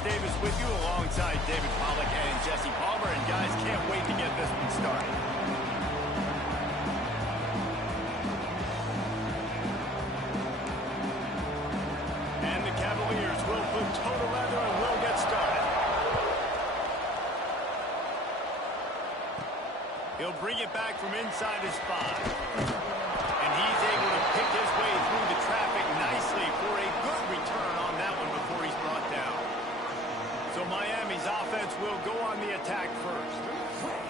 Davis with you alongside David Pollack and Jesse Palmer. And guys, can't wait to get this one started. And the Cavaliers will put total leather and will get started. He'll bring it back from inside his 5. And he's able to pick his way through the traffic nicely for a good return on that one before he's brought down. So Miami's offense will go on the attack first.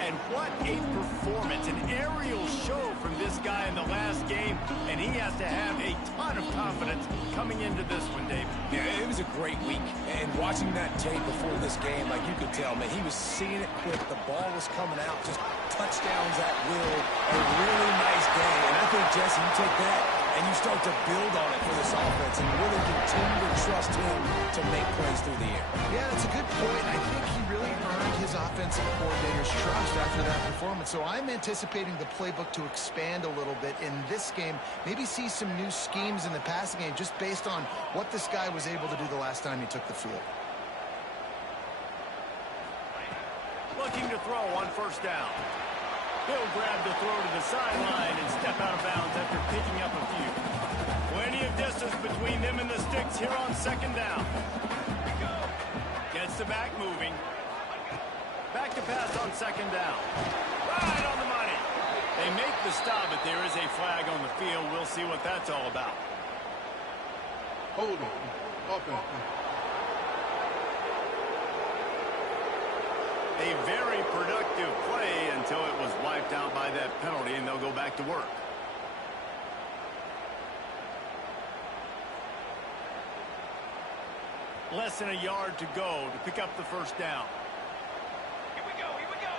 And what a performance, an aerial show from this guy in the last game, and he has to have a ton of confidence coming into this one, David. Yeah, it was a great week, and watching that tape before this game, like you could tell, man, he was seeing it quick, the ball was coming out, just touchdowns at will, a really nice day, and I think, Jesse, you take that, and you start to build on it for this offense and really continue to trust him to make plays through the air. Yeah, that's a good point. I think he really earned his offensive coordinator's trust after that performance. So I'm anticipating the playbook to expand a little bit in this game, maybe see some new schemes in the passing game just based on what this guy was able to do the last time he took the field. Looking to throw on first down. He'll grab the throw to the sideline and step out of bounds after picking up a few. Plenty of distance between them and the sticks here on second down. Gets the back moving. Back to pass on second down. Right on the money. They make the stop, but there is a flag on the field. We'll see what that's all about. Hold on. Okay. A very productive play until it was wiped out by that penalty, and they'll go back to work. Less than a yard to go to pick up the first down. Here we go, here we go.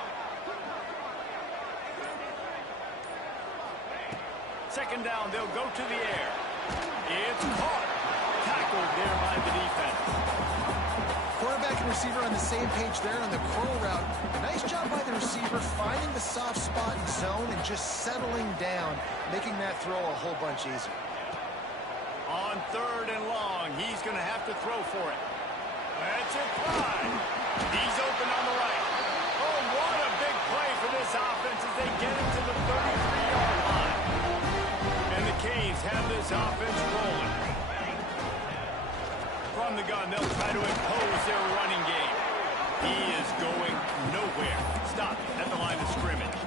Second down, they'll go to the air. It's caught. Tackled there by the defense. Quarterback and receiver on the same page there on the curl route. Nice job by the receiver finding the soft spot in zone and just settling down, making that throw a whole bunch easier. On third and long, he's going to have to throw for it. That's it, fly. He's open on the right. Oh, what a big play for this offense as they get it to the 33-yard line. And the Canes have this offense rolling. From the gun, they'll try to impose their running game. He is going nowhere. Stop at the line of scrimmage.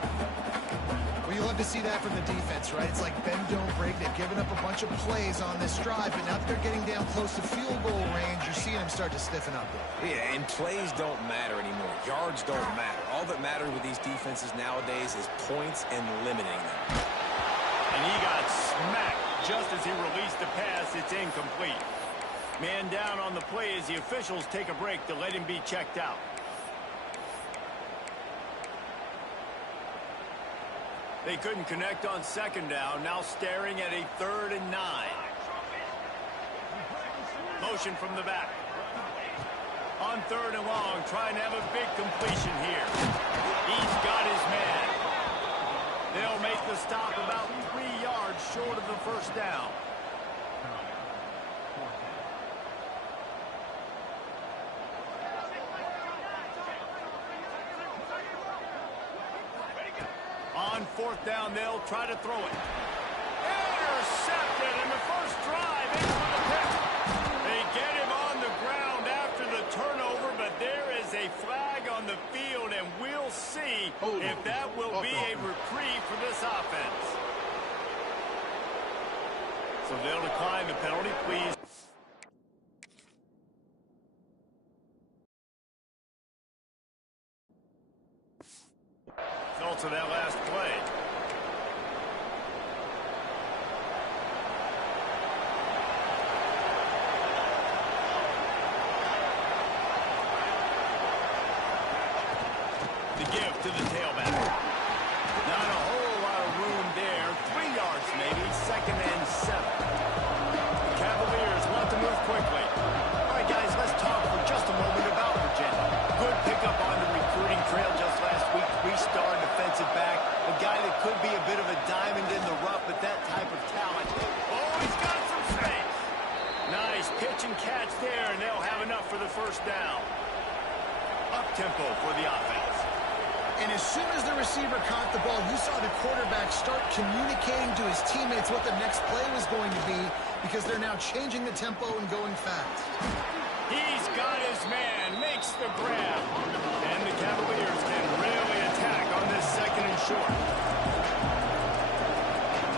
Well, you love to see that from the defense, right? It's like bend, don't break. They've given up a bunch of plays on this drive, but now that they're getting down close to field goal range, you're seeing them start to stiffen up. Yeah, and plays don't matter anymore. Yards don't matter. All that matters with these defenses nowadays is points and limiting them. And he got smacked just as he released the pass. It's incomplete. Man down on the play as the officials take a break to let him be checked out. They couldn't connect on second down, now staring at a 3rd and 9. Motion from the back. On 3rd and long, trying to have a big completion here. He's got his man. They'll make the stop about 3 yards short of the first down. On 4th down, they'll try to throw it. Intercepted in the first drive. In for the pick. They get him on the ground after the turnover, but there is a flag on the field, and we'll see if that will be a reprieve for this offense. So they'll decline the penalty, please. Results of that last play. The give to the tailback. Not a whole lot of room there. 3 yards maybe. 2nd and 7. The Cavaliers want to move quickly. All right, guys, let's talk for just a moment about Virginia. Good pickup on the recruiting trail just last week. 3-star defensive back. A guy that could be a bit of a diamond in the rough, but that type of talent. Oh, he's got some space. Nice pitch and catch there, and they'll have enough for the first down. Up-tempo for the offense. And as soon as the receiver caught the ball, you saw the quarterback start communicating to his teammates what the next play was going to be, because they're now changing the tempo and going fast. He's got his man, makes the grab. And the Cavaliers can really attack on this second and short.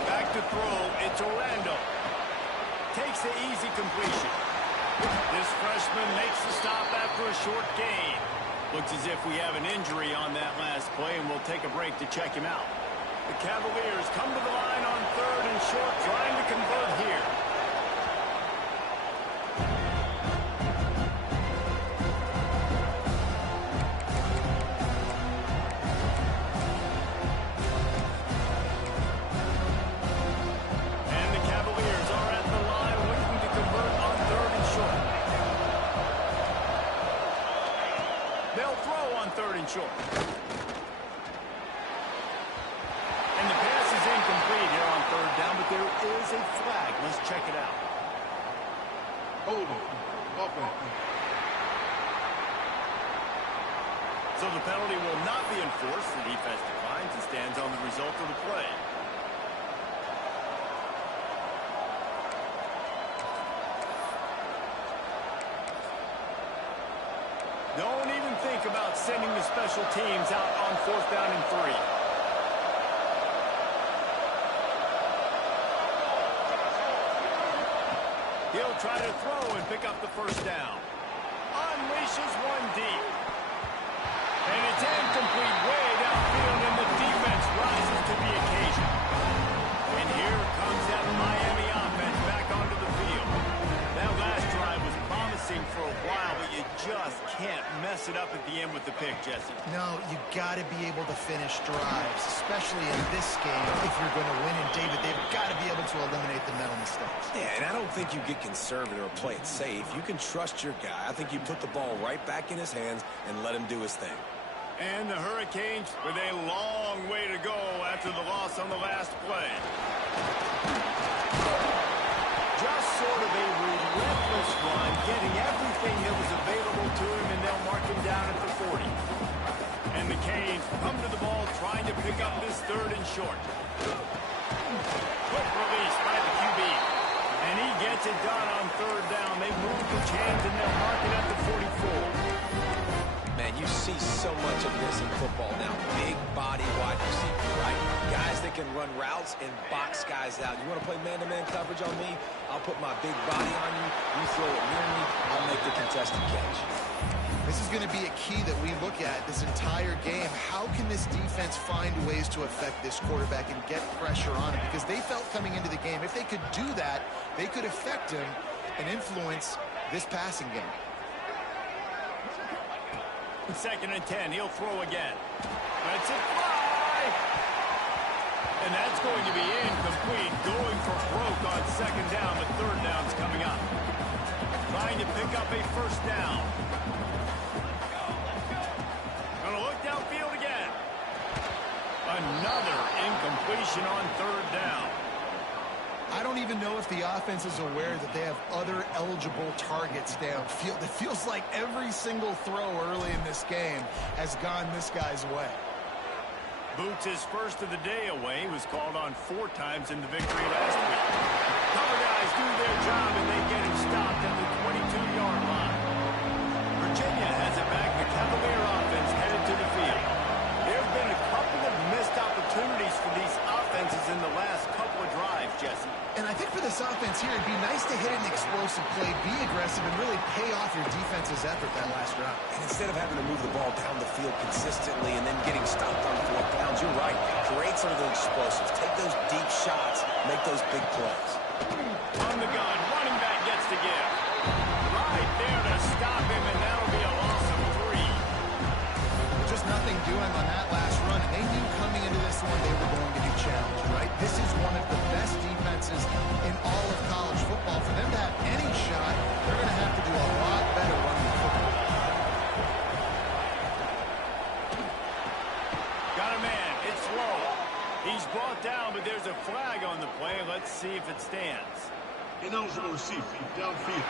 Back to throw, it's Orlando. Takes the easy completion. This freshman makes the stop after a short gain. Looks as if we have an injury on that last play, and we'll take a break to check him out. The Cavaliers come to the line on third and short, trying to convert here. And the Cavaliers are at the line looking to convert on third and short. They'll throw on third and short. And the pass is incomplete here on third down, but there is a flag. Let's check it out. Hold on. Offense. So the penalty will not be enforced. The defense declines and stands on the result of the play. Don't even think about sending the special teams out on fourth down and 3. He'll try to throw and pick up the first down. Unleashes one deep. And it's incomplete way downfield, and the defense rises to the occasion. And here comes that Miami offense back onto the field. That last drive was promising for a while, but you just can't mess it up at the end with the pick, Jesse. No, you got to be able to finish drives, especially in this game if you're going to win. And David, they've got to be able to eliminate the mental mistakes. Yeah, and I don't think you get conservative or play it safe. You can trust your guy. I think you put the ball right back in his hands and let him do his thing. And the Hurricanes with a long way to go after the loss on the last play. Just sort of a relentless run, getting everything that was available to him, and they'll mark him down at the 40. And the Canes come to the ball trying to pick up this third and short. Quick release by the QB. And he gets it done on third down. They move the chains, and they'll mark it at the 44. Man, you see so much of this in football now. Big body wide receiver, right? Guys that can run routes and box guys out. You want to play man-to-man coverage on me? I'll put my big body on you. You throw it near me, I'll make the contested catch. This is going to be a key that we look at this entire game. How can this defense find ways to affect this quarterback and get pressure on him? Because they felt coming into the game, if they could do that, they could affect him and influence this passing game. 2nd and 10. He'll throw again. Let's it fly. And that's going to be incomplete. Going for broke on 2nd down, but 3rd down's coming up. Trying to pick up a first down. Gonna look downfield again. Another incompletion on 3rd down. I don't even know if the offense is aware that they have other eligible targets downfield. It feels like every single throw early in this game has gone this guy's way. Boots' first of the day away was called on 4 times in the victory last week. Cover guys do their job, and they get him stopped at the 22-yard line. Virginia has it back. The Cavalier offense headed to the field. There have been a couple of missed opportunities for these offenses in the last couple of drives, Jesse. And I think for this offense here, it'd be nice to hit an explosive play, be aggressive, and really pay off your defense's effort that last drive. And instead of having to move the ball down the field consistently and then getting stopped on 4th downs, you're right. Create some of the explosives. Take those deep shots. Make those big plays. On the gun, running back gets to give. Right there to stop him, and that'll be a loss of 3. Just nothing doing on that last run, and they knew coming into this one they were going to be challenged, right? This is one of the best defenses in all of college football. For them to have any shot, they're going to have to do a lot better running the football. Got a man. It's low. He's brought down, but there's a flag on the play. Let's see if it stands. Ineligible receiver. Downfield.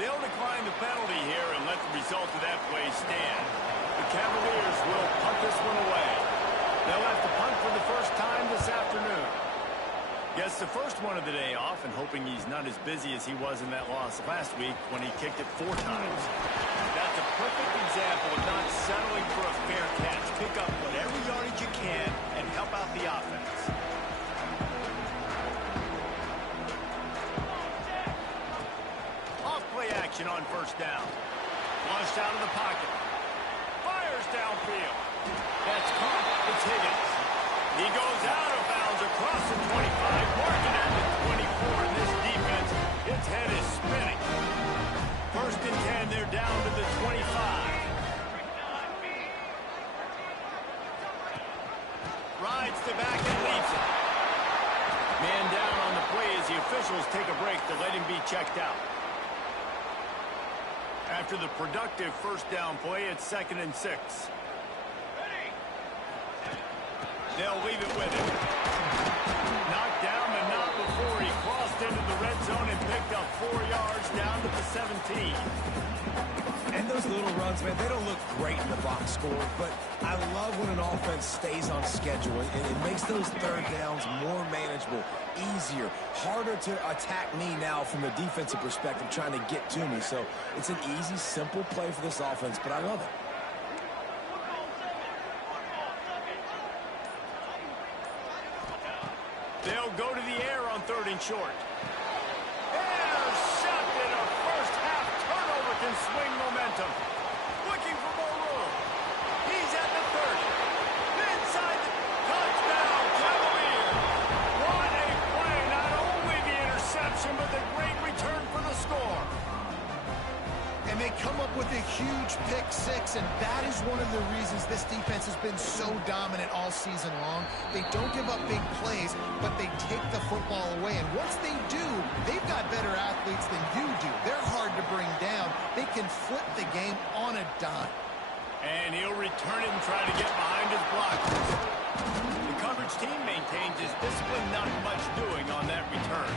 They'll decline the penalty here and let the result of that play stand. The Cavaliers will punt this one away. They'll have to punt for the first time this afternoon. Gets the first one of the day off and hoping he's not as busy as he was in that loss last week when he kicked it 4 times. That's a perfect example of not settling for a fair catch. Pick up whatever yardage you can and help out the offense. Off-play action on first down. Flushed out of the pocket. Fires downfield. That's caught. It's Higgins. He goes out of bounds across the 25, marking at the 24, and this defense, its head is spinning. First and 10, they're down to the 25. Rides to back and leaves it. Man down on the play as the officials take a break to let him be checked out. After the productive first down play, it's 2nd and 6. They'll leave it with him. Knocked down, but not before he crossed into the red zone and picked up 4 yards down to the 17. And those little runs, man, they don't look great in the box score, but I love when an offense stays on schedule, and it makes those third downs more manageable, easier, harder to attack me now from the defensive perspective trying to get to me. So it's an easy, simple play for this offense, but I love it. They'll go to the air on 3rd and short. Intercepted. A first half turnover can swing momentum. Looking for more room. He's at the 30. Inside the touchdown, Cavaliers. What a play. Not only the interception, but the great return for the score. And they come up with a huge pick 6, and that is one of the reasons this defense has been so dominant all season long. They don't give up big plays, but they take the football away. And once they do, they've got better athletes than you do. They're hard to bring down. They can flip the game on a dime. And he'll return it and try to get behind his blockers. The coverage team maintains his discipline, not much doing on that return.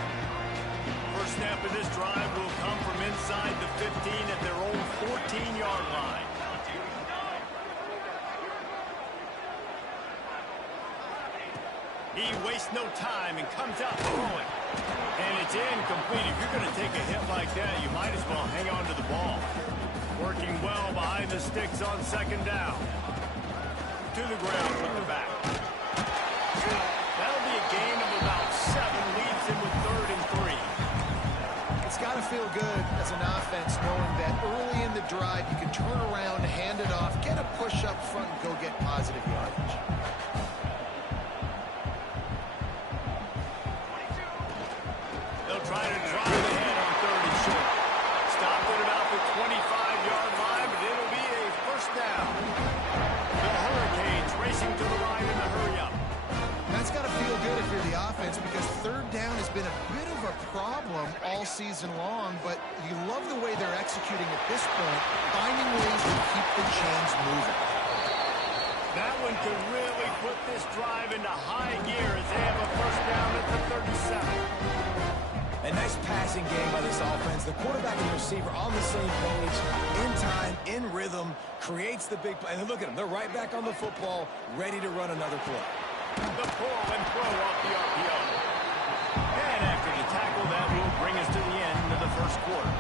First snap of this drive will come from inside the 15 at their own 14-yard line. He wastes no time and comes out throwing. And it's incomplete. If you're going to take a hit like that, you might as well hang on to the ball. Working well behind the sticks on 2nd down. To the ground with the back. That'll be a gain of about 7. Leaves him with 3rd and 3. It's got to feel good as an offense knowing that early in the drive you can turn around, hand it off, get a push up front, and go get positive yardage. They'll try to drive ahead on 3rd and short. Stopped at about the 25-yard line, but it'll be a first down. The Hurricanes racing to the line in the hurry-up. That's got to feel good if you're the offense, because 3rd down has been a bit of a problem all season long, but you love the way they're executing at this point, finding ways to keep the chains moving. That one could really put this drive into high gear as they have a first down at the 37. A nice passing game by this offense. The quarterback and the receiver on the same page, in time, in rhythm, creates the big play. And look at them. They're right back on the football, ready to run another play. The pull and throw off the RPO. And after the tackle, that will bring us to the end of the first quarter.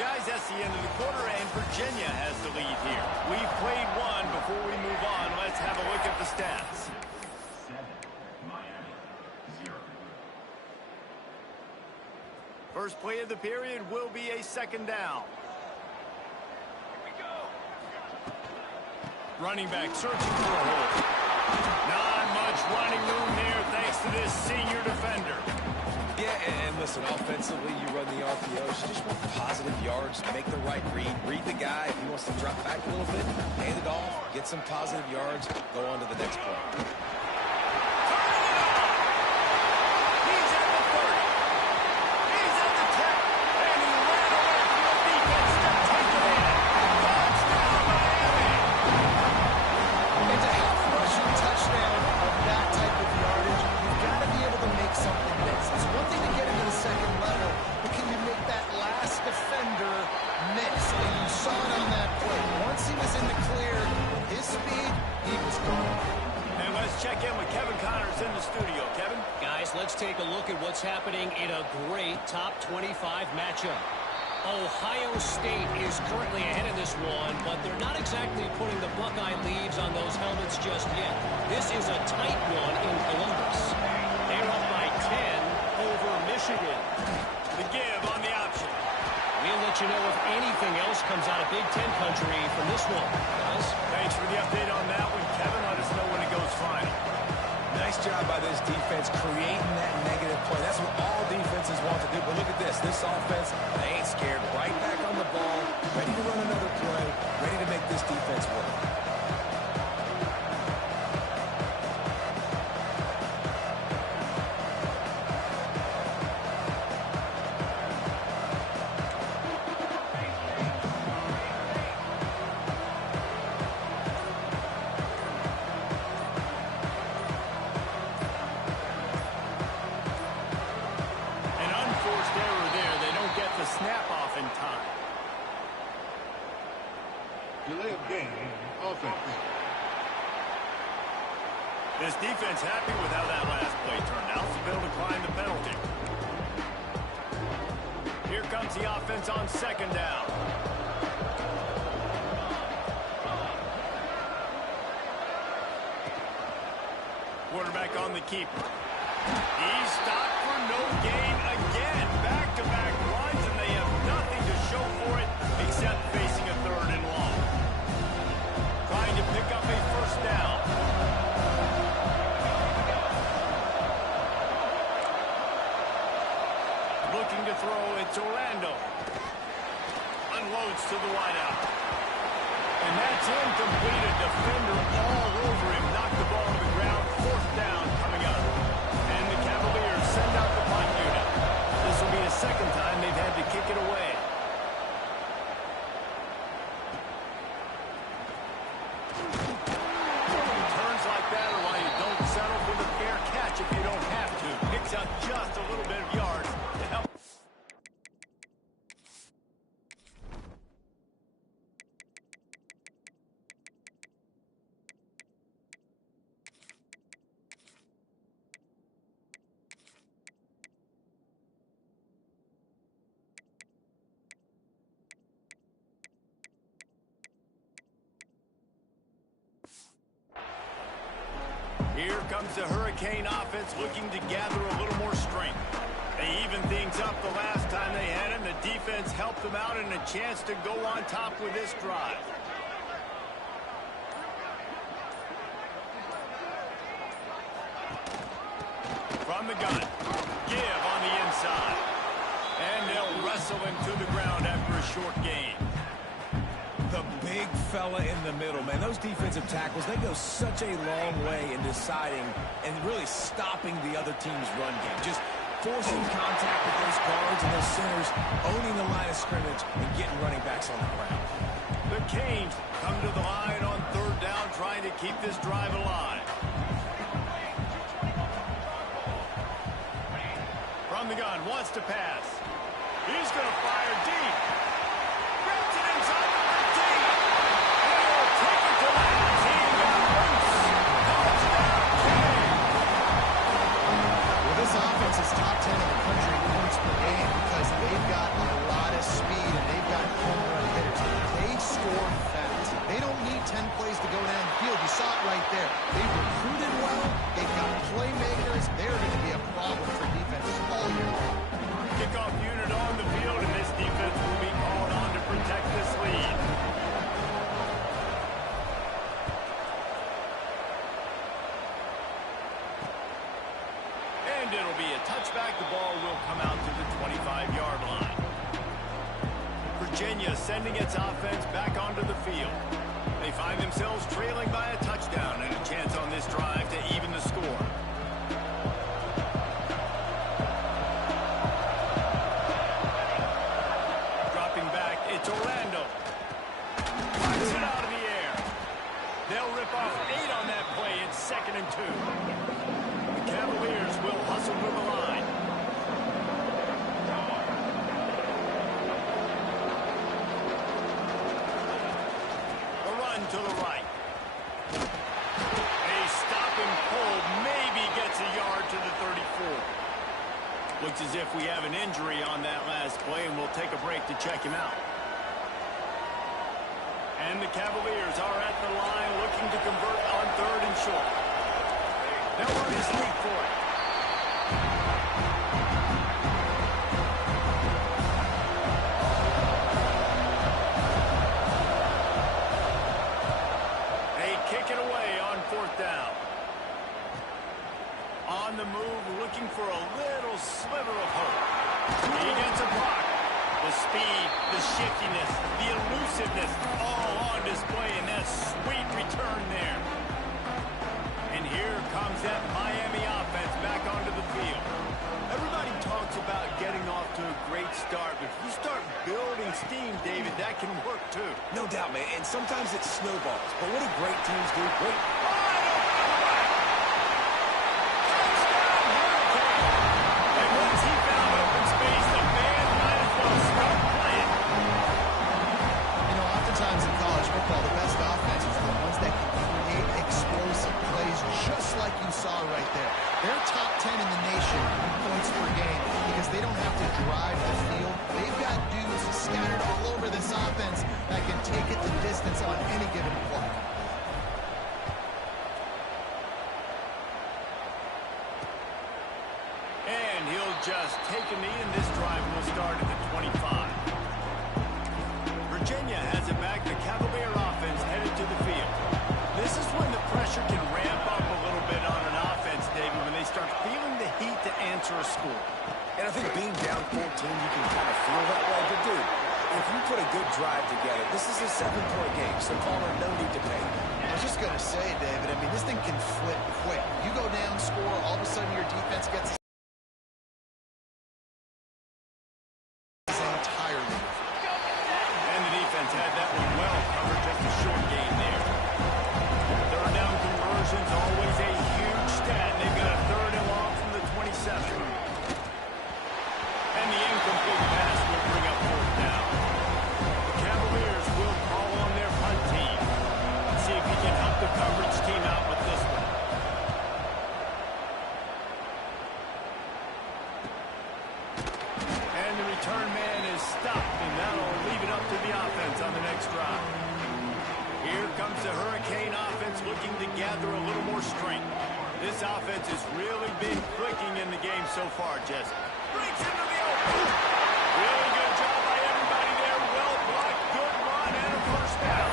Guys, that's the end of the quarter, and Virginia has the lead here. We've played one. Before we move on, let's have a look at the stats. First play of the period will be a 2nd down. Running back searching for a hole. Not much running room there thanks to this senior defender. Yeah, and listen, offensively, you run the RPOs. You just want positive yards, make the right read the guy. If he wants to drop back a little bit, hand it off, get some positive yards, go on to the next play. Kevin Connor's in the studio. Kevin? Guys, let's take a look at what's happening in a great top 25 matchup. Ohio State is currently ahead in this one, but they're not exactly putting the Buckeye leaves on those helmets just yet. This is a tight one in Columbus. They're up by 10 over Michigan. The give on the option. We'll let you know if anything else comes out of Big Ten country from this one. Guys? Thanks for the update on that one, Kevin. Let us know when it goes final. Nice job by this defense creating that negative play. That's what all defenses want to do. But look at this. This offense, they ain't scared. Right back on the ball, ready to run another play, ready to make this defense work. Snap off in time. Delay of game, offense. This defense happy with how that last play turned out, so they'll decline the penalty. Here comes the offense on second down. Quarterback on the keeper. He's stopped for no gain again. Back-to-back runs, and they have nothing to show for it except facing a third and long. Trying to pick up a first down. Looking to throw, it's Orlando. Unloads to the wideout. And that's incomplete. A defender all over him. Knocked the ball to the ground. Fourth down coming up. And the Cavaliers send out the punt unit. This will be the second time they've had to kick it away. Turns like that are why you don't settle for the fair catch if you don't have to. Picks up just a little bit of yards to help. Here comes the Hurricane offense looking to gather a little more strength. They evened things up the last time they had him. The defense helped them out and a chance to go on top with this drive. From the gun. Give on the inside. And they'll wrestle him to the ground after a short gain. The big fella in the middle, man. Those defensive tackles, they go such a long way in deciding and really stopping the other team's run game. Just forcing contact with those guards and those centers, owning the line of scrimmage, and getting running backs on the ground. The Canes come to the line on third down, trying to keep this drive alive. From the gun, wants to pass. He's going to fire deep. Gets it inside the 15. And he'll take it to the house. He got loose. Touchdown, Canes. Well, this offense is top 10 in the country in points per game because they've got a lot of speed and they've got home run hitters. They score fast. They don't need 10 plays to go down the field. You saw it right there. They've recruited well. They've got playmakers. They're going to be a problem for defenses all year long. Kickoff unit on the field, and this defense will be called on to protect this lead. And it'll be a touchback. The ball will come out to the 25-yard line. Virginia sending its offense back onto the field. They find themselves trailing by a touchdown and a chance on this drive to even the score. Dropping back, it's Orlando. Fires it out of the air. They'll rip off 8 on that play. It's 2nd and 2. The Cavaliers will hustle to the line. A run to the right. A stop and pull. Looks as if we have an injury on that last play, and we'll take a break to check him out. And the Cavaliers are at the line looking to convert on 3rd and short. They'll run a sneak for it. They kick it away on 4th down. On the move, looking for a little sliver of hope. He gets a block. The speed, the shiftiness, the elusiveness, all on display in that sweet return there. And here comes that Miami offense back onto the field. Everybody talks about getting off to a great start, but if you start building steam, David, that can work too. No doubt, man. And sometimes it snowballs. But what do great teams do? Great. And once he found open space, the man might as well start playing. You know, oftentimes in college football, the best offenses are the ones that can create explosive plays just like you saw right there. They're top 10 in the nation in points per game because they don't have to drive the field. They've got dudes scattered all over this offense that can take it the distance on any given play. And he'll just take a knee, and this drive will start at the 25. Virginia has it back. The Cavalier offense headed to the field. This is when the pressure can ramp up a little bit on an offense, David, when they start feeling the heat to answer a score. And I think being down 14, you can kind of feel that way. But, dude, if you put a good drive together, this is a 7-point game, so Palmer, no need to panic. I was just going to say, David, I mean, this thing can flip quick. You go down, score, all of a sudden your defense gets entirely. And the defense had that one well covered, just a short gain there. 3rd down conversions, always a huge stat. They've got a 3rd and long from the 27. And the incomplete pass will bring up 4th down. The Cavaliers will call on their punt team. See if he can help the coverage team out with this one. And the return man is stopped, and that'll leave it up to the offense on the next drive. Here comes the Hurricane offense looking to gather a little more strength. This offense has really been clicking in the game so far, Jesse. Breaks into the open. Really good job by everybody there. Well blocked, good run, and a 1st down.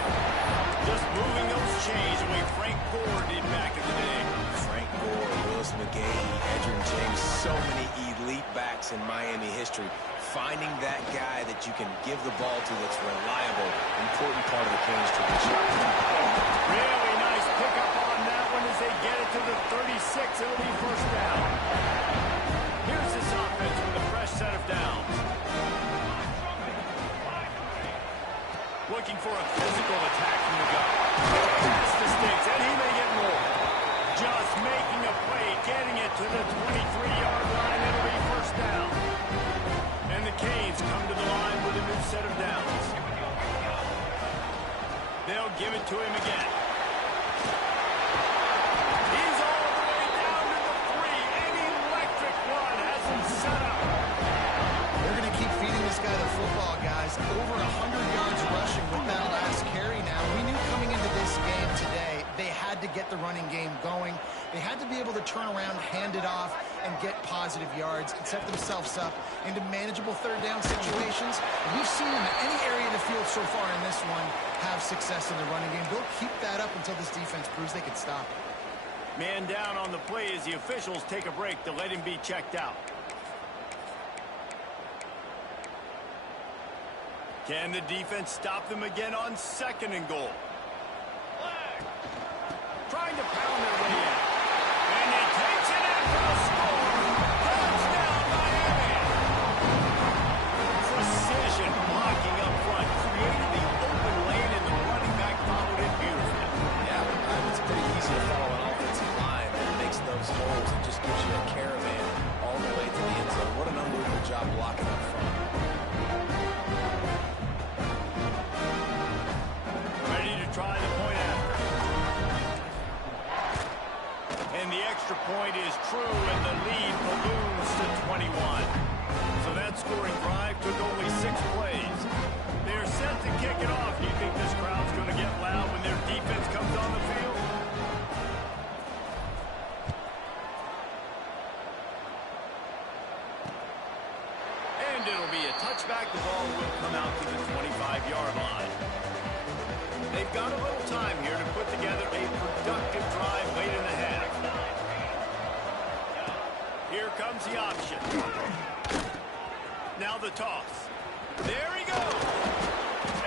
Just moving those chains the way Frank Gore did back in the day. Frank Gore, Willis McGahee, Edgerrin James, so many elite backs in Miami history. Finding that guy that you can give the ball to that's reliable, important part of the Canes tradition. Really nice pickup on that one as they get it to the 36. It'll be 1st down. Here's this offense with a fresh set of downs. Looking for a physical attack from the gut. Past the sticks, and he may get more. Just making a play, getting it to the 23-yard line. It'll be 1st down. And the Canes come to the line with a new set of downs. They'll give it to him again. He's all the way down to the 3. An electric run has him set up. They're going to keep feeding this guy the football, guys. Over 100 yards rushing with that last carry now. We knew coming into this game today they had to get the running game going. They had to be able to turn around, hand it off, and get positive yards and set themselves up into manageable 3rd down situations. And we've seen them in any area of the field so far in this one have success in the running game. They'll keep that up until this defense proves they can stop it. Man down on the play as the officials take a break to let him be checked out. Can the defense stop them again on 2nd and goal? Trying to pound their way in. And he takes it in for a score. Touchdown, Miami. Precision blocking up front. Created the open lane, and the running back followed it beautifully. Yeah, it's pretty easy to follow an offensive line that makes those holes and just gives you a caravan all the way to the end zone. What an unbelievable job blocking up front. Ready to point is true, and the lead balloons to 21. So that scoring drive took only 6 plays. They're set to kick it off. Do you think this crowd's going to get loud when their defense comes on the field? And it'll be a touchback. The ball will come out to the 25-yard line. They've got a little time here to put together a productive drive late in the half. Here comes the option. Now the toss. There he goes.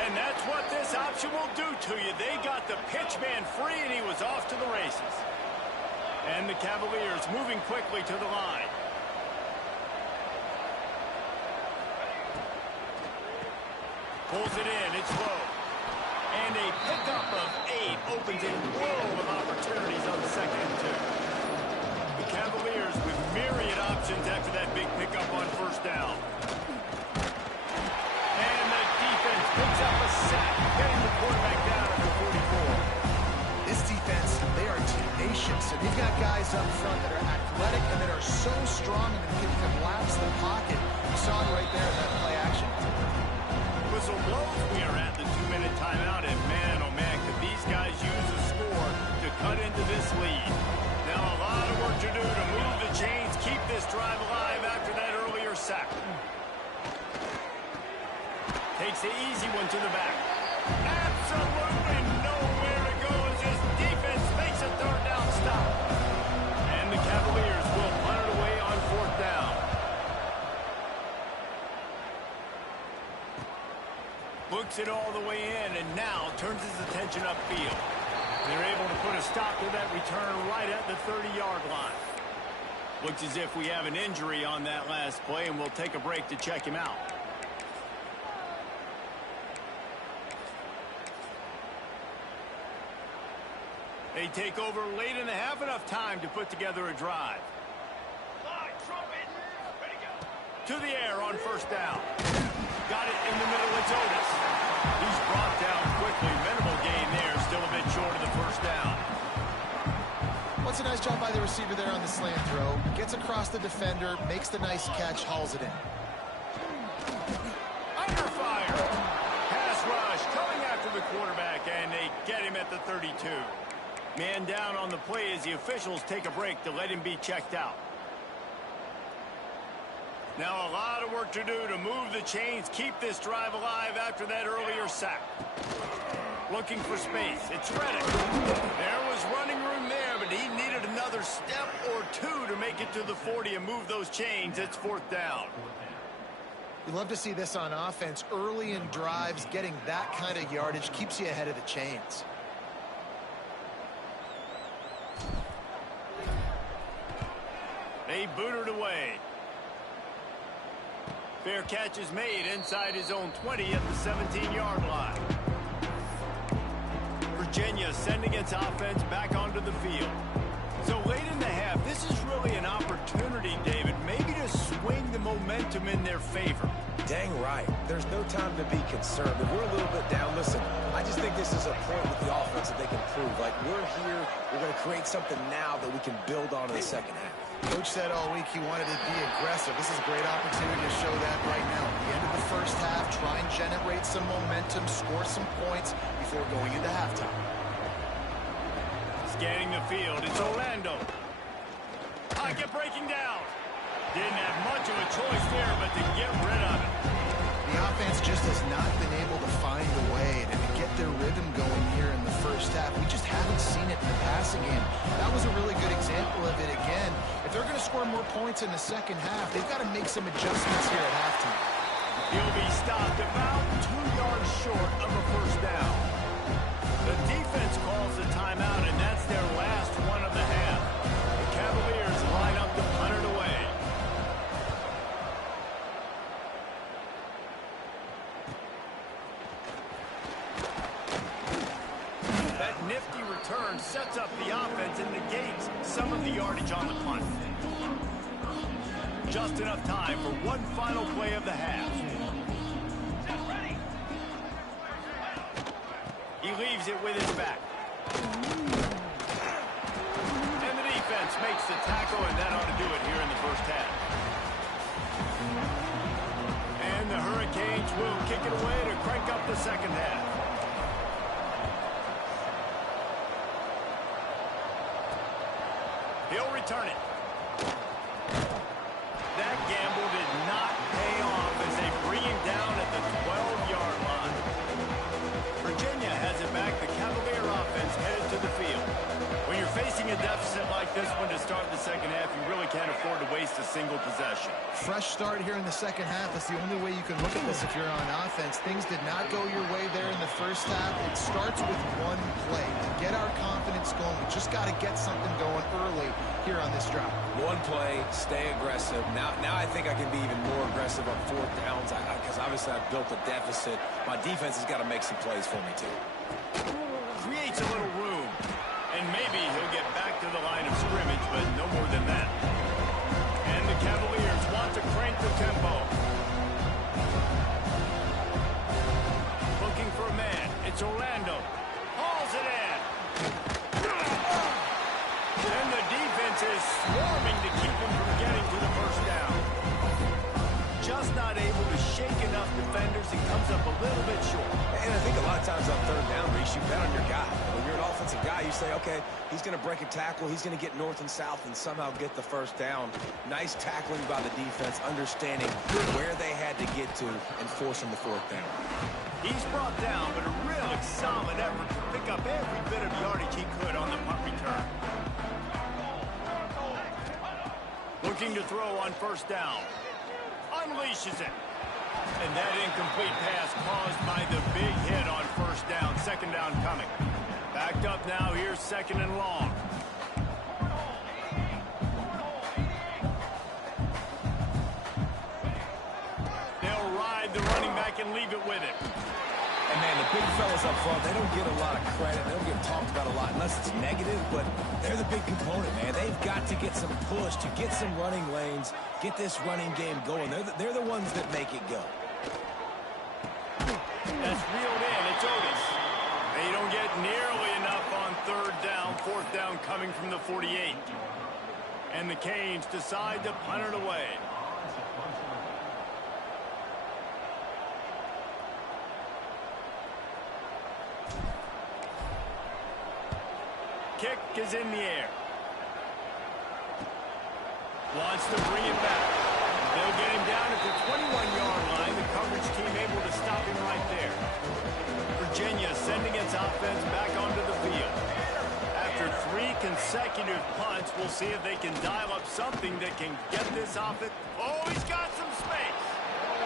And that's what this option will do to you. They got the pitch man free, and he was off to the races. And the Cavaliers moving quickly to the line. Pulls it in. It's low. And a pickup of 8 opens a world of opportunities on the 2nd and 2. The Cavaliers with myriad options after that big pickup on 1st down. And the defense picks up a sack, getting the quarterback down at the 44. This defense, they are tenacious, and they've got guys up front that are athletic and that are so strong and that can collapse the pocket. You saw it right there in that play action. Whistle blows. We are at the 2-minute timeout, and man, oh man, could these guys use a score to cut into this lead. Now a lot of work to do to move the chains, keep this drive alive after that earlier sack. Takes the easy one to the back. Absolutely nowhere to go as his defense makes a 3rd down stop. And the Cavaliers will punt it away on 4th down. Looks it all the way in, and now turns his attention upfield. They're able to put a stop to that return right at the 30-yard line. Looks as if we have an injury on that last play, and we'll take a break to check him out. They take over late in the half, enough time to put together a drive. Line, trumpet, ready to go. To the air on 1st down. Got it in the middle, it's Otis. He's brought down quickly. Minimal gain there, still a bit short of the 1st down. What's a nice job by the receiver there on the slant throw. Gets across the defender, makes the nice catch, hauls it in. Under fire. Pass rush coming after the quarterback, and they get him at the 32. Man down on the play as the officials take a break to let him be checked out. Now a lot of work to do to move the chains, keep this drive alive after that earlier sack. Looking for space. It's Reddick. There was running room there, but he needed another step or 2 to make it to the 40 and move those chains. It's 4th down. We love to see this on offense. Early in drives, getting that kind of yardage keeps you ahead of the chains. They boot it away. Fair catch is made inside his own 20 at the 17-yard line. Virginia sending its offense back onto the field. So late in the half, this is really an opportunity, David, maybe to swing the momentum in their favor. Dang right. There's no time to be concerned. If we're a little bit down, listen, I just think this is a point with the offense that they can prove. Like, we're here, we're going to create something now that we can build on in the 2nd half. Coach said all week he wanted to be aggressive. This is a great opportunity to show that right now. At the end of the 1st half, try and generate some momentum, score some points before going into halftime. Scanning the field, it's Orlando. Pocket breaking down. Didn't have much of a choice there, but to get rid of it. The offense just has not been able to find a way to get their rhythm going here in the 1st half. We just haven't seen it in the passing game. That was a really good example of it again. If they're going to score more points in the 2nd half, they've got to make some adjustments here at halftime. He'll be stopped about 2 yards short of a 1st down. The defense calls the timeout, and that's their last one of the half. The Cavaliers line up to punt it away. That nifty return sets up the offense and negates some of the yardage on the punt. Just enough time for one final play of the half. He leaves it with his back. And the defense defense makes the tackle, and that ought to do it here in the first half. And the Hurricanes will kick it away to crank up the second half. He'll return it. That gamble did not pay off as they bring him down at the 12-yard line. Virginia has it back. The Cavalier offense headed to the field. When you're facing a deficit like this one to start the second half, you really can't afford to waste a single possession. Fresh start here in the second half. That's the only way you can look at this if you're on offense. Things did not go your way there in the first half. It starts with one play. To get our confidence going, we just got to get something going early here on this drive. One play, stay aggressive. Now I think I can be even more aggressive on fourth downs because obviously I've built a deficit. My defense has got to make some plays for me too. Creates a little room, and maybe he'll get back to the line of scrimmage, but no more than that. And the Cavaliers want to crank the tempo. Looking for a man. It's Orlando. Hauls it in. And the defense is swarming to keep him from getting to the first down. Just not able to shake enough defenders. He comes up a little bit short. And I think a lot of times on third down, Reese, you bet on your guy. When you're an offensive guy, you say, okay, he's going to break a tackle, he's going to get north and south and somehow get the first down. Nice tackling by the defense, understanding where they had to get to and forcing the fourth down. He's brought down, but a really solid effort to pick up every bit of yardage he could on the punt return. Looking to throw on first down. Unleashes it. And that incomplete pass caused by the big hit on first down. Second down coming. Backed up now. Here's second and long. They'll ride the running back and leave it with him. And, man, the big fellas up front, they don't get a lot of credit. They don't get talked about a lot unless it's negative, but they're the big component, man. They've got to get some push, to get some running lanes, get this running game going. They're the ones that make it go. That's reeled in. It's Otis. They don't get nearly enough on third down. Fourth down coming from the 48. And the Canes decide to punt it away. Kick is in the air. Wants to bring it back. They'll get him down at the 21-yard line. The coverage team able to stop him right there. Virginia sending its offense back onto the field. After 3 consecutive punts, we'll see if they can dial up something that can get this offense. Oh, he's got some space.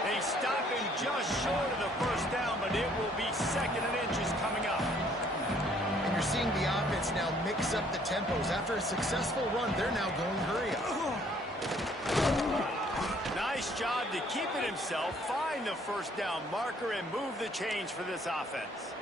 They stop him just short of the first down, but it will be second and inches coming up. And you're seeing the offense now mix up the tempos. After a successful run, they're now going hurry up. Nice job to keep it himself, find the first down marker, and move the chains for this offense.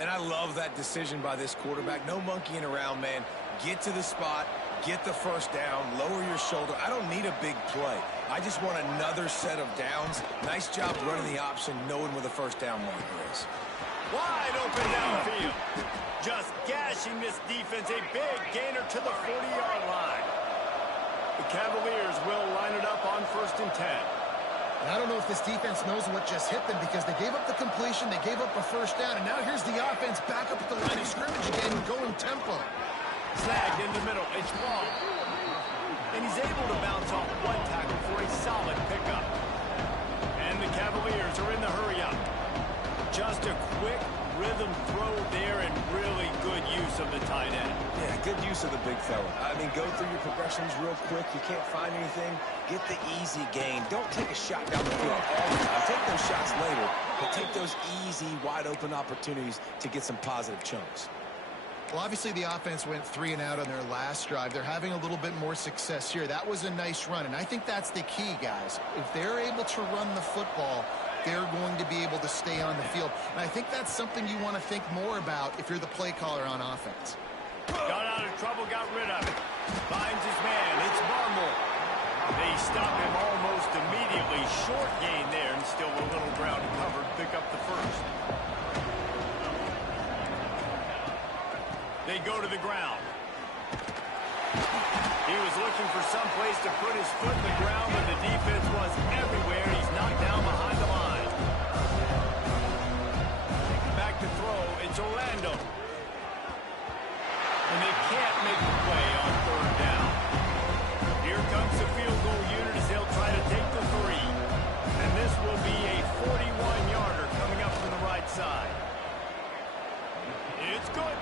And I love that decision by this quarterback. No monkeying around, man. Get to the spot, get the first down, lower your shoulder. I don't need a big play. I just want another set of downs. Nice job running the option, knowing where the first down marker is. Wide open downfield. Just gashing this defense. A big gainer to the 40-yard line. The Cavaliers will line it up on first and 10. And I don't know if this defense knows what just hit them because they gave up the completion, they gave up a first down, and now here's the offense back up at the line of scrimmage again, going tempo. Snagged in the middle. It's long. And he's able to bounce off one tackle for a solid pickup. And the Cavaliers are in the hurry-up. Just a quick rhythm throw there and really good use of the tight end. Yeah, good use of the big fella. I mean, go through your progressions real quick. You can't find anything. Get the easy gain. Don't take a shot down the field all the time. Take those shots later, but take those easy, wide-open opportunities to get some positive chunks. Well, obviously the offense went 3 and out on their last drive. They're having a little bit more success here. That was a nice run, and I think that's the key, guys. If they're able to run the football, they're going to be able to stay on the field. And I think that's something you want to think more about if you're the play caller on offense. Got out of trouble, got rid of it. Finds his man. It's Barmore. They stop him almost immediately. Short gain there, and still a little ground covered. Pick up the first. They go to the ground. He was looking for some place to put his foot in the ground, but the defense was everywhere. He's knocked down behind the line. Back to throw. It's Orlando. And they can't make the play on third down. Here comes the field goal unit as they'll try to take the three. And this will be a 41-yarder coming up from the right side. It's good.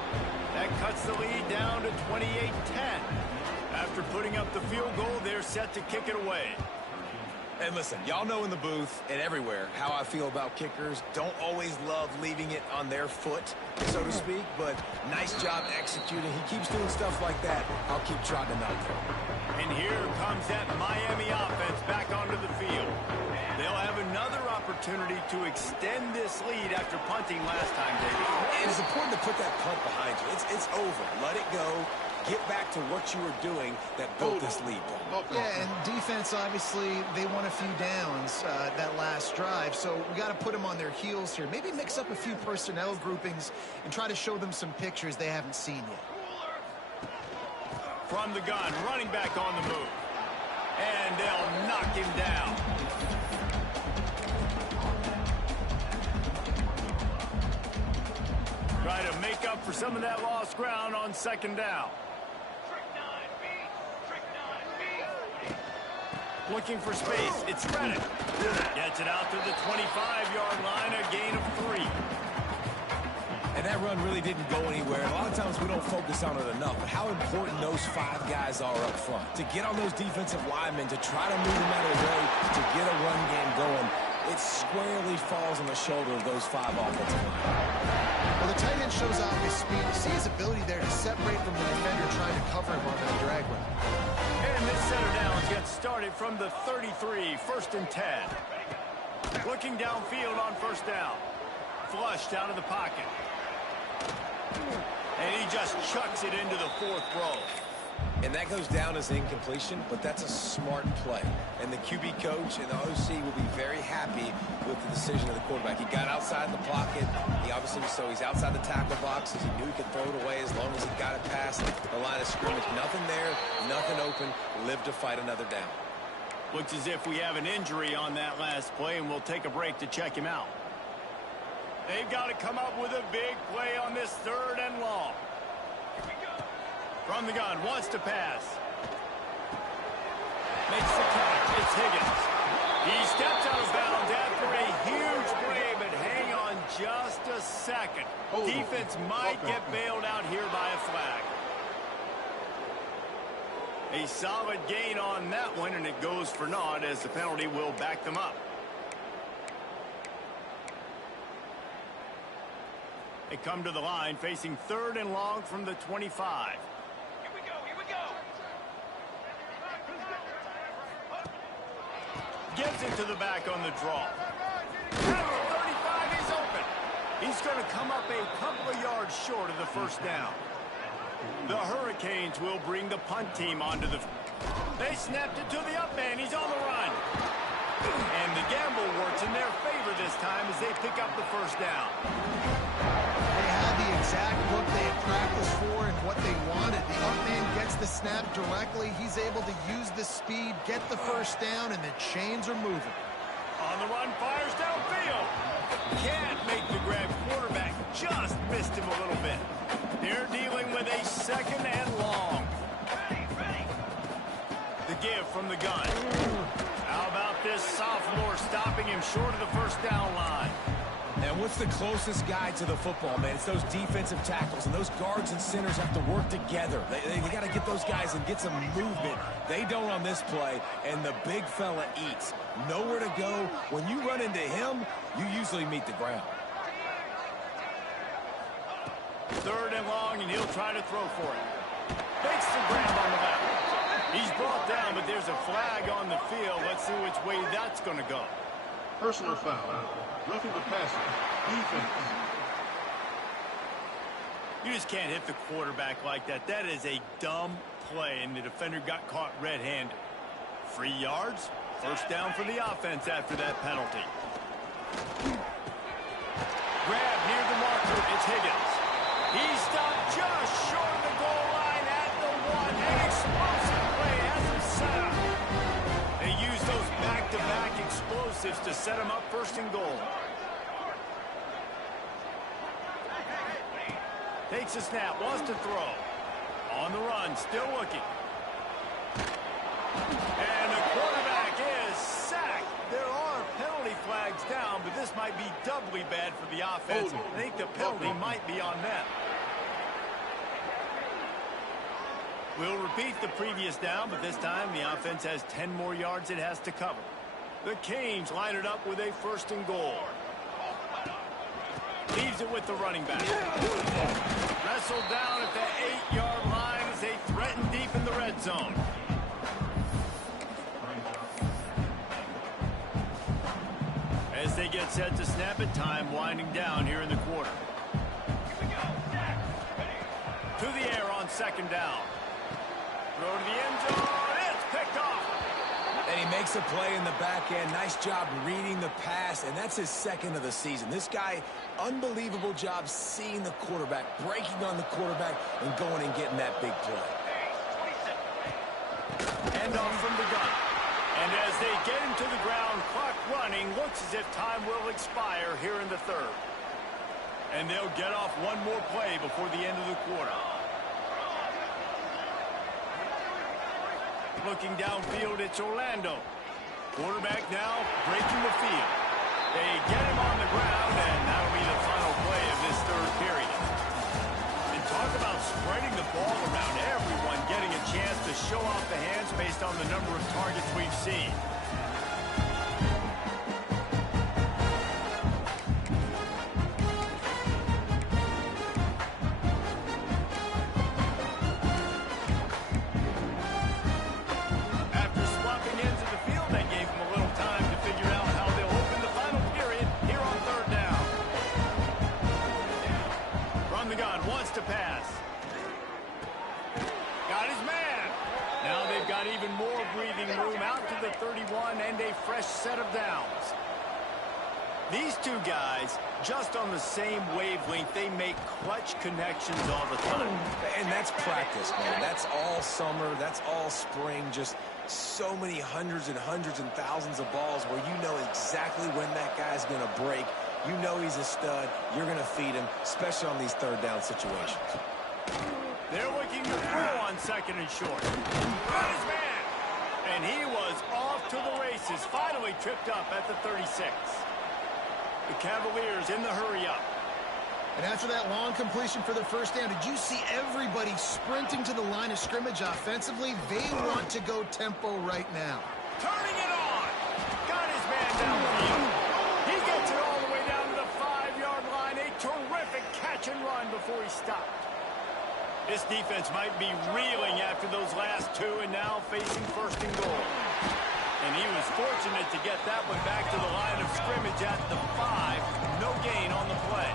That cuts the lead down to 28-10. After putting up the field goal, they're set to kick it away. And listen, y'all know in the booth and everywhere how I feel about kickers. Don't always love leaving it on their foot, so to speak, but nice job executing. He keeps doing stuff like that. I'll keep trotting him out there. And here comes that Miami offense back onto the field. They'll have another opportunity to extend this lead after punting last time, David. And it's important to put that punt behind you. It's over. Let it go. Get back to what you were doing that built this lead. Yeah, and defense, obviously, they won a few downs that last drive, so we got to put them on their heels here. Maybe mix up a few personnel groupings and try to show them some pictures they haven't seen yet. From the gun, running back on the move. And they'll knock him down. Try to make up for some of that lost ground on second down. Looking for space. It's Reddick. Gets it out to the 25-yard line, a gain of 3. And that run really didn't go anywhere. A lot of times we don't focus on it enough, but how important those 5 guys are up front. To get on those defensive linemen, to try to move them out of the way, to get a run game going, it squarely falls on the shoulder of those 5 offensive linemen. Well, the tight end shows off his speed. You see his ability there to separate from the defender trying to cover him on that drag route. And this center downs gets started from the 33, 1st and 10. Looking downfield on first down. Flushed out of the pocket. And he just chucks it into the 4th row. And that goes down as incompletion, but that's a smart play. And the QB coach and the OC will be very happy with the decision of the quarterback. He got outside the pocket. He obviously, so he's outside the tackle boxes. He knew he could throw it away as long as he got it past the line of scrimmage. Nothing there, nothing open. Live to fight another down. Looks as if we have an injury on that last play, and we'll take a break to check him out. They've got to come up with a big play on this 3rd and long. From the gun, wants to pass. Makes the catch. It's Higgins. He steps out of bounds after a huge play, but hang on just a second. Defense might get bailed out here by a flag. A solid gain on that one, and it goes for naught as the penalty will back them up. They come to the line facing 3rd and long from the 25. Gives it to the back on the draw. At the 35, he's open. He's going to come up a couple of yards short of the first down. The Hurricanes will bring the punt team onto the... They snapped it to the up man. He's on the run. And the gamble works in their favor this time as they pick up the first down. They had the exact look they had practiced for and what they wanted. The up man gets the snap directly. He's able to use the speed, get the first down, and the chains are moving. On the run, fires downfield. Can't make the grab. Quarterback just missed him a little bit. They're dealing with a 2nd and long. The give from the gun. How about this sophomore stopping him short of the first down line? And what's the closest guy to the football, man? It's those defensive tackles, and those guards and centers have to work together. They got to get those guys and get some movement. They don't on this play, and the big fella eats. Nowhere to go. When you run into him, you usually meet the ground. 3rd and long, and he'll try to throw for it. Makes the grab on the left. He's brought down, but there's a flag on the field. Let's see which way that's going to go. Personal foul. Roughing the passer. Defense. You just can't hit the quarterback like that. That is a dumb play, and the defender got caught red-handed. 3 yards. First down for the offense after that penalty. Grab near the marker. It's Higgins. He stopped just short of the goal line at the one. An explosive play has him set up. They use those back-to-back explosives to set him up first and goal. Takes a snap, wants to throw. On the run, still looking. And the quarterback is sacked. There are penalty flags down, but this might be doubly bad for the offense. I think the penalty might be on them. We'll repeat the previous down, but this time the offense has 10 more yards it has to cover. The Canes line it up with a first and goal. Leaves it with the running back. Wrestled down at the 8-yard line as they threaten deep in the red zone. As they get set to snap it, time winding down here in the quarter. To the air on second down. Throw to the end zone. It's picked off. And he makes a play in the back end. Nice job reading the pass, and that's his second of the season. This guy, unbelievable job seeing the quarterback, breaking on the quarterback, and going and getting that big play. Hand off from the gun. And as they get him to the ground, clock running, looks as if time will expire here in the third. And they'll get off one more play before the end of the quarter. Looking downfield, it's Orlando. Quarterback now breaking the field. They get him on the ground, and that'll be the final play of this third period. And talk about spreading the ball around, everyone getting a chance to show off the hands based on the number of targets we've seen. To pass. Got his man. Now they've got even more breathing room out to the 31 and a fresh set of downs. These two guys, just on the same wavelength, they make clutch connections all the time. And that's practice, man. That's all summer. That's all spring. Just so many hundreds and thousands of balls where you know exactly when that guy's going to break. You know he's a stud. You're going to feed him, especially on these third down situations. They're looking to throw on second and short. Got his man. And he was off to the races. Finally tripped up at the 36. The Cavaliers in the hurry up. And after that long completion for the first down, did you see everybody sprinting to the line of scrimmage offensively? They want to go tempo right now. Turning it on. Got his man downfield. He gets it all the way down to the 5-yard line. A terrific catch and run before he stopped. This defense might be reeling after those last two and now facing first and goal. And he was fortunate to get that one back to the line of scrimmage at the 5. No gain on the play.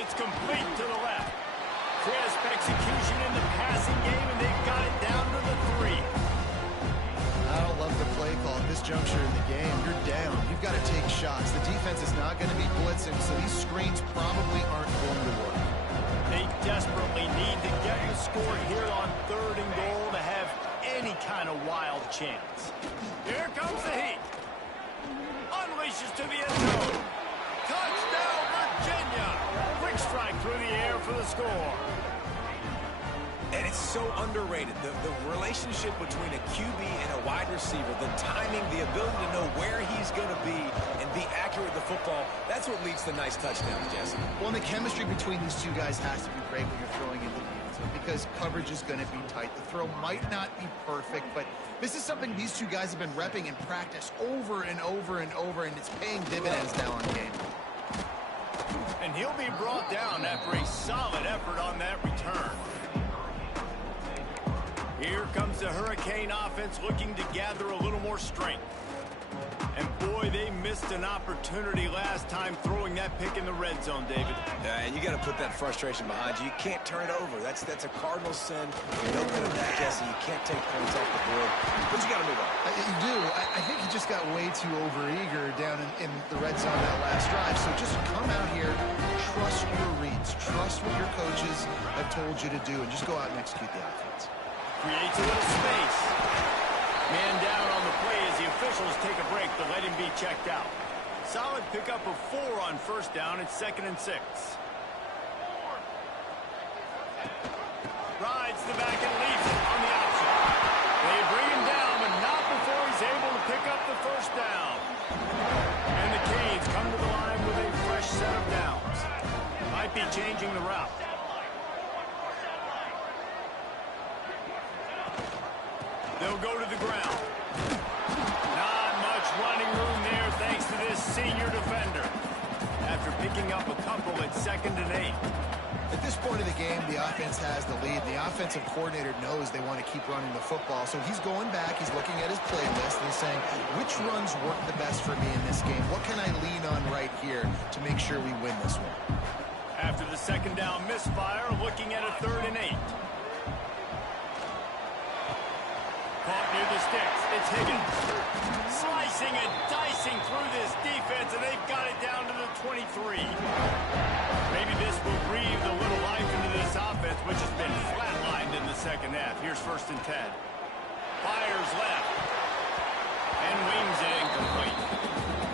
It's complete to the left. Crisp execution in the passing game, and they've got it down to the 3. I don't love the play call at this juncture in the game. You're down. You've got to take shots. The defense is not going to be blitzing, so these screens probably aren't going to work. They desperately need to get the score here on third and goal to have any kind of wild chance. Here comes the heat. Unleashes to the end zone. Touchdown, Virginia! Quick strike through the air for the score. And it's so underrated. The relationship between a QB and a wide receiver, the timing, the ability to know where he's going to be and be accurate with the football, that's what leads to nice touchdowns, Jesse. Well, and the chemistry between these two guys has to be great when you're throwing into the end zone because coverage is going to be tight. The throw might not be perfect, but this is something these two guys have been repping in practice over and over and over, and it's paying dividends now on game. And he'll be brought down after a solid effort on that return. Here comes the Hurricane offense looking to gather a little more strength. And boy, they missed an opportunity last time throwing that pick in the red zone, David. Yeah, and you got to put that frustration behind you. You can't turn it over. That's a cardinal sin. You're no good at that, Jesse. You can't take points off the board. But you got to move on. You do. I think he just got way too overeager down in the red zone that last drive. So just come out here, trust your reads, trust what your coaches have told you to do, and just go out and execute the offense. Creates a little space. Man down on the play as the officials take a break to let him be checked out. Solid pickup of 4 on first down. It's 2nd and 6. Rides the back and leaves it on the option. They bring him down, but not before he's able to pick up the first down. And the Canes come to the line with a fresh set of downs. Might be changing the route. They'll go to the ground. Not much running room there thanks to this senior defender. After picking up a couple at 2nd and 8. At this point of the game, the offense has the lead. The offensive coordinator knows they want to keep running the football. So he's going back, he's looking at his playlist, and he's saying, which runs work the best for me in this game? What can I lean on right here to make sure we win this one? After the 2nd down misfire, looking at a 3rd and 8. Caught near the sticks. It's Higgins. Slicing and dicing through this defense, and they've got it down to the 23. Maybe this will breathe a little life into this offense, which has been flatlined in the 2nd half. Here's 1st and 10. Fires left. And wings it incomplete.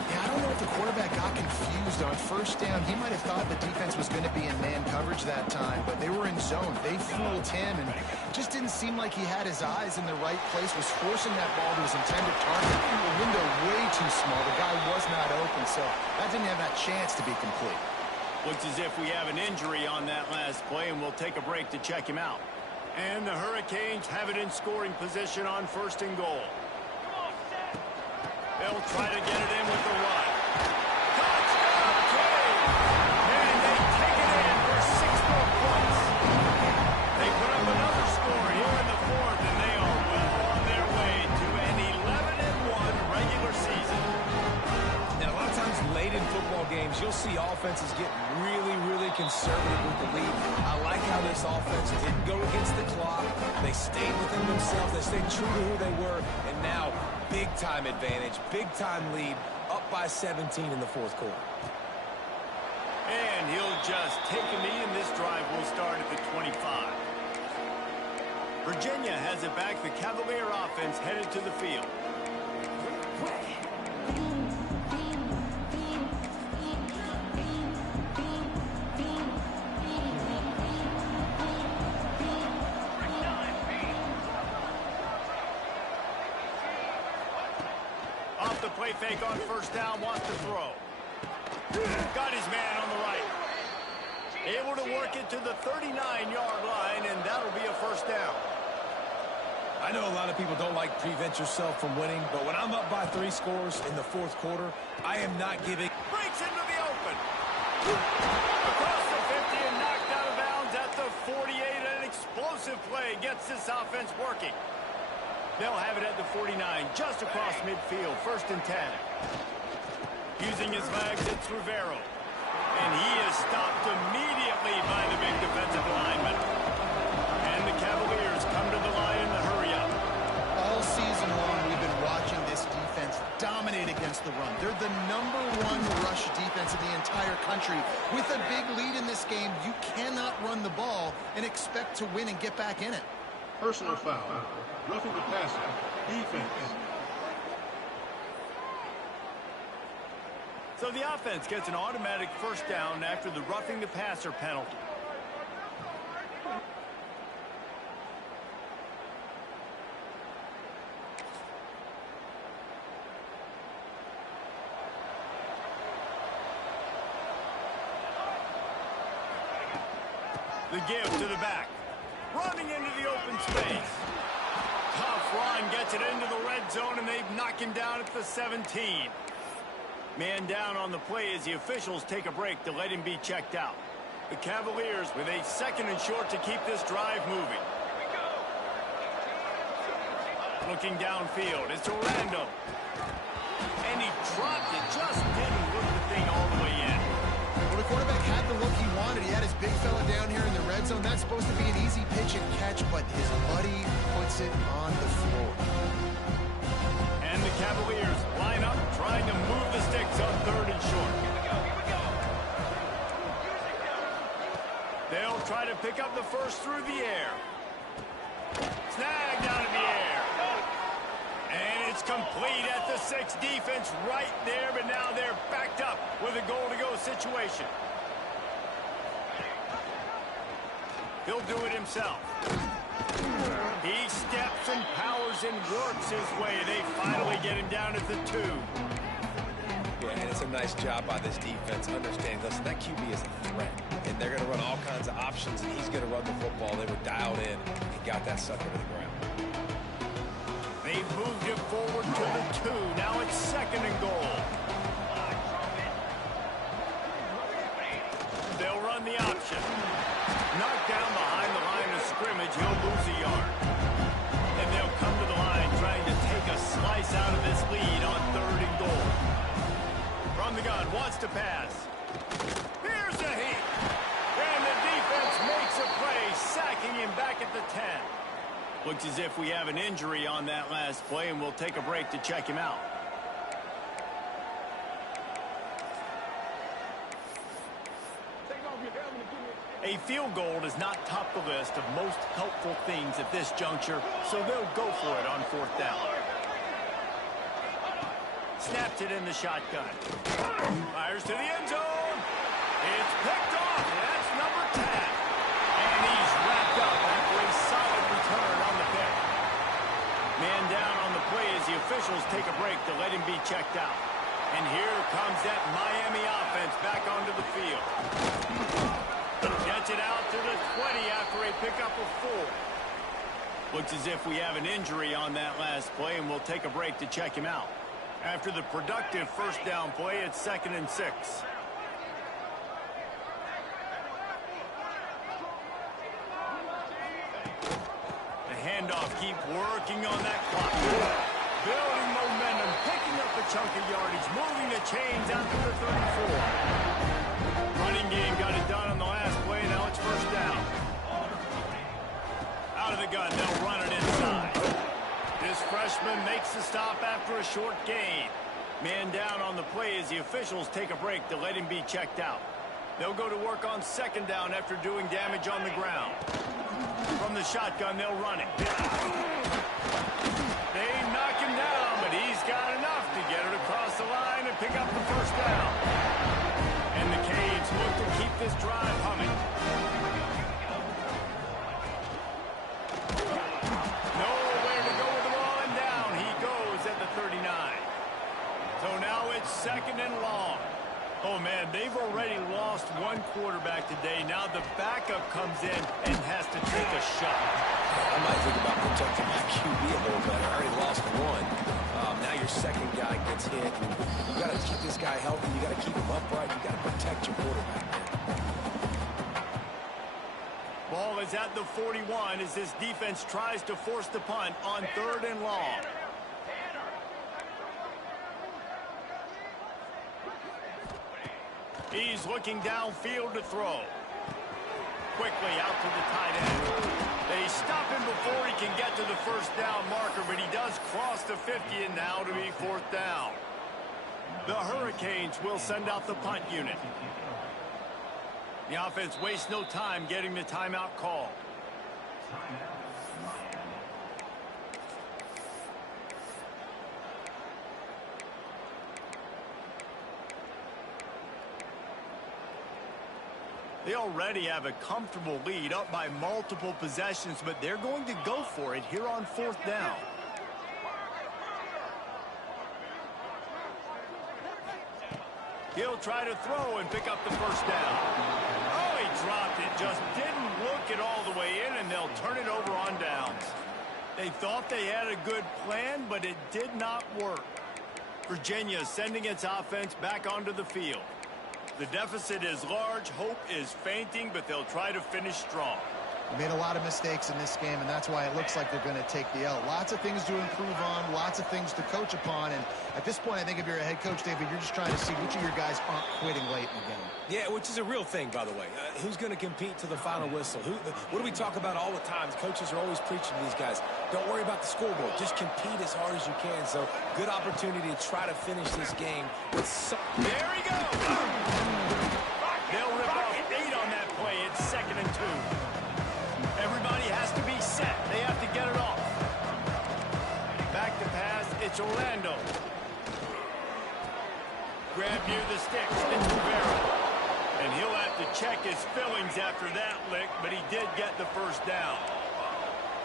Yeah, I don't know if the quarterback got confused on first down. He might have thought the defense was going to be in man coverage that time, but they were in zone. They fooled him, and just didn't seem like he had his eyes in the right place, was forcing that ball to his intended target. The window way too small. The guy was not open, so that didn't have that chance to be complete. Looks as if we have an injury on that last play, and we'll take a break to check him out. And the Hurricanes have it in scoring position on 1st and goal. They'll try to get it in with the run. Touchdown, Canes! And they take it in for 6 more points. They put up another score here in the 4th, and they are well on their way to an 11-1 regular season. And a lot of times late in football games, you'll see offenses get really, really conservative with the lead. I like how this offense didn't go against the clock. They stayed within themselves. They stayed true to who they were. And now, big-time advantage, big-time lead, up by 17 in the 4th quarter. And he'll just take a knee, and this drive will start at the 25. Virginia has it back. The Cavalier offense headed to the field. Off the play fake on first down, wants to throw. Got his man on the right. Able to work it to the 39-yard line, and that'll be a first down. I know a lot of people don't like prevent yourself from winning, but when I'm up by 3 scores in the 4th quarter, I am not giving. Breaks into the open. Across the 50 and knocked out of bounds at the 48. An explosive play gets this offense working. They'll have it at the 49, just across midfield, 1st and 10. Using his legs, it's Rivero. And he is stopped immediately by the big defensive lineman. And the Cavaliers come to the line in the hurry up. All season long, we've been watching this defense dominate against the run. They're the #1 rush defense in the entire country. With a big lead in this game, you cannot run the ball and expect to win and get back in it. Personal foul. Roughing the passer. Defense. So the offense gets an automatic first down after the roughing the passer penalty. The give to the back. Running into the open space. Tough run gets it into the red zone, and they've knocked him down at the 17. Man down on the play as the officials take a break to let him be checked out. The Cavaliers with a 2nd and short to keep this drive moving. Looking downfield, it's Orlando. And he dropped it. Just didn't look the thing all the way in. Well, the quarterback had the look he wanted. He had his big fella down here in the red zone. That's supposed to be an easy pitch and catch, but his buddy puts it on the floor. And the Cavaliers line up, trying to move the sticks on 3rd and short. They'll try to pick up the first through the air. Snagged out of the air. And it's complete at the 6. Defense right there, but now they're backed up with a goal-to-go situation. He'll do it himself. He steps and powers and works his way. They finally get him down at the 2. Yeah, and it's a nice job by this defense understanding, listen, that QB is a threat. And they're going to run all kinds of options, and he's going to run the football. They were dialed in and got that sucker to the ground. They moved it forward to the 2. Now it's 2nd and goal. They'll run the option. Knocked down behind the line of scrimmage. He'll lose a yard. And they'll come to the line trying to take a slice out of this lead on 3rd and goal. From the gun, wants to pass. Here's a heat. And the defense makes a play, sacking him back at the 10. Looks as if we have an injury on that last play, and we'll take a break to check him out. A field goal does not top the list of most helpful things at this juncture, so they'll go for it on 4th down. Snaps it in the shotgun. Fires to the end zone. It's picked off. That's number 10. And he's wrapped up after a solid return on the pick. Man down on the play as the officials take a break to let him be checked out. And here comes that Miami offense back onto the field. Gets it out to the 20 after a pickup of 4. Looks as if we have an injury on that last play, and we'll take a break to check him out. After the productive 1st down play, it's 2nd and 6. The handoff, keep working on that clock. Building momentum, picking up a chunk of yardage, moving the chains out to the 34. Running game got it done on the last play. Now it's 1st down. Out of the gun, they'll run it inside. This freshman makes the stop after a short gain. Man down on the play as the officials take a break to let him be checked out. They'll go to work on 2nd down after doing damage on the ground. From the shotgun, they'll run it. They knock him down, but he's got enough to get it across the line and pick up the 1st down. And the Canes look to keep this drive humming. Nowhere to go with the ball, and down he goes at the 39. So now it's 2nd and long. Oh, man, they've already lost one quarterback today. Now the backup comes in and has to take a shot. I might think about protecting my QB a little bit. I already lost one. Now your 2nd guy gets hit. You got to keep this guy healthy. You got to keep him upright. You got to protect your quarterback. Ball is at the 41 as this defense tries to force the punt on 3rd and long. He's looking downfield to throw. Quickly out to the tight end. They stop him before he can get to the 1st down marker, but he does cross the 50, and now to be 4th down. The Hurricanes will send out the punt unit. The offense wastes no time getting the timeout call. They already have a comfortable lead, up by multiple possessions, but they're going to go for it here on 4th down. He'll try to throw and pick up the 1st down. Oh, he dropped it. Just didn't look it all the way in, and they'll turn it over on downs. They thought they had a good plan, but it did not work. Virginia sending its offense back onto the field. The deficit is large. Hope is fainting, but they'll try to finish strong. Made a lot of mistakes in this game, and that's why it looks like they're going to take the L. Lots of things to improve on, lots of things to coach upon, and at this point, I think if you're a head coach, David, you're just trying to see which of your guys aren't quitting late in the game. Yeah, which is a real thing, by the way. Who's going to compete to the final whistle? What do we talk about all the time? The coaches are always preaching to these guys. Don't worry about the scoreboard. Just compete as hard as you can. So, good opportunity to try to finish this game with some... There he goes! They'll rip off 8 on that play. It's 2nd and 2. Everybody has to be set. They have to get it off. Back to pass. It's Orlando. Grab near the sticks. It's Rivera. And he'll have to check his fillings after that lick, but he did get the first down.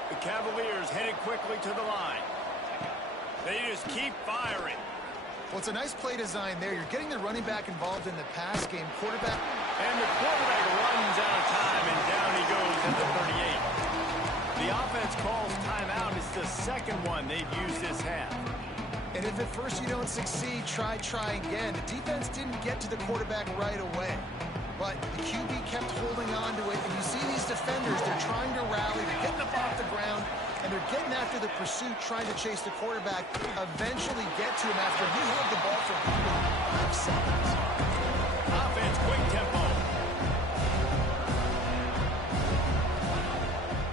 The Cavaliers headed quickly to the line. They just keep firing. Well, it's a nice play design there. You're getting the running back involved in the pass game. Quarterback. And the quarterback runs out of time, and down he goes at the 38. The offense calls timeout. It's the second one they've used this half. And if at first you don't succeed, try again. The defense didn't get to the quarterback right away. But the QB kept holding on to it. And you see these defenders, they're trying to rally. They're getting up off the ground. And they're getting after the pursuit, trying to chase the quarterback. Eventually get to him after he held the ball for 5 seconds. Offense, quick tempo.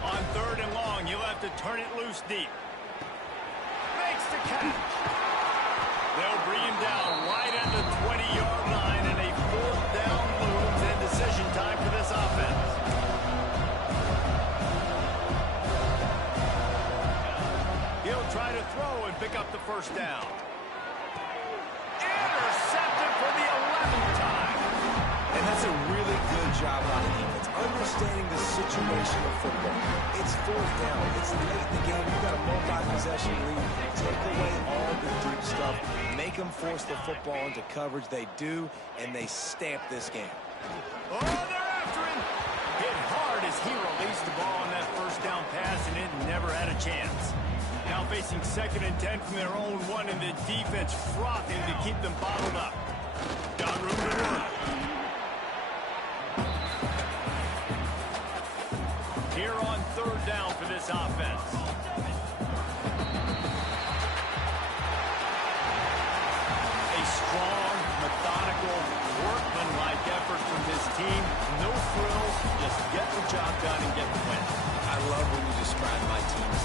On 3rd and long, you'll have to turn it loose deep. Makes the catch. They'll bring him down right at the 20-yard line, and a 4th down looms and decision time for this offense. He'll try to throw and pick up the first down. Intercepted for the 11th time. And that's a really good job on the defense, understanding the situation of football. It's 4th down. It's late in the game. You've got a multi-possession lead. Take away all the deep stuff. Make them force the football into coverage. They do, and they stamp this game. Oh, they're after him. Hit hard as he released the ball on that first down pass, and it never had a chance. Now facing 2nd and 10 from their own 1, and the defense frothing to keep them bottled up. Got room to work. Here on 3rd down for this offense. A strong, methodical, workmanlike effort from this team. No frills, just get the job done and get the win. I love when you describe my team as